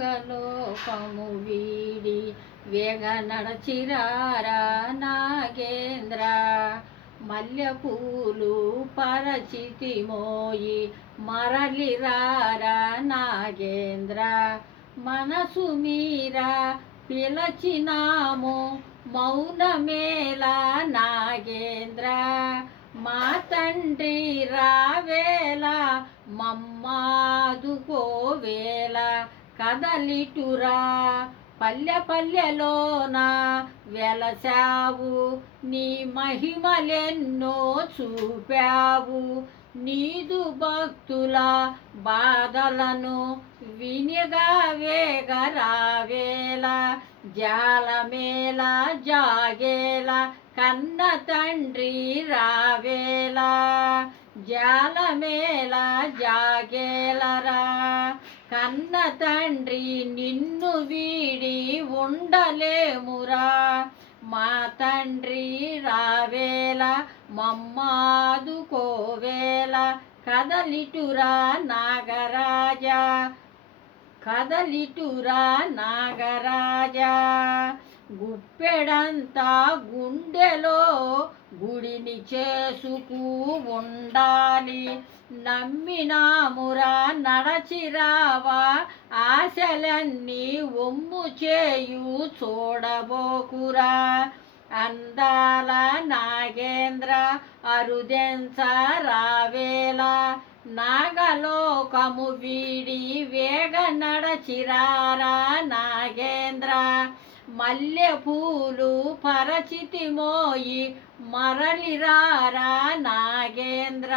నాగలోకము వీడి వేగ నడచిరారా నాగేంద్ర? మల్లెపూలు పరచితి మోయి మరలిరారా నాగేంద్ర? మనసు మీరా పిలచినాము మౌనమేలా నాగేంద్ర? మా తండ్రి రావేలా మమ్మాదుకోవేల కదలిటురా పల్లె పల్లెలోన వెలసావు నీ మహిమలెన్నో చూపావు. నీదు భక్తుల బాధలను వినిగా వేగరావేల జాలమేల జాగేల కన్న తండ్రి రావేల జాలమేల జాగేలరా కన్న తండ్రి నిన్ను వీడి ఉండలేమురా. మా తండ్రి రావేల మమ్మాదుకోవేల కదలిటురా నాగరాజా. కదలిటురా నాగరాజా. గుప్పెడంతా గుండెలో గుడిని చేసుకు ఉండాలి. నమ్మినామురా చిరావా? ఆశలన్నీ ఒమ్ము చేయు చూడబోకురా. అందాల నాగేంద్ర అరుదెంచ రావేల నాగలోకము వీడి వేగ నడచిరారా నాగేంద్ర. మల్లె పూలు పరచితి మోయి మరలిరారా నాగేంద్ర.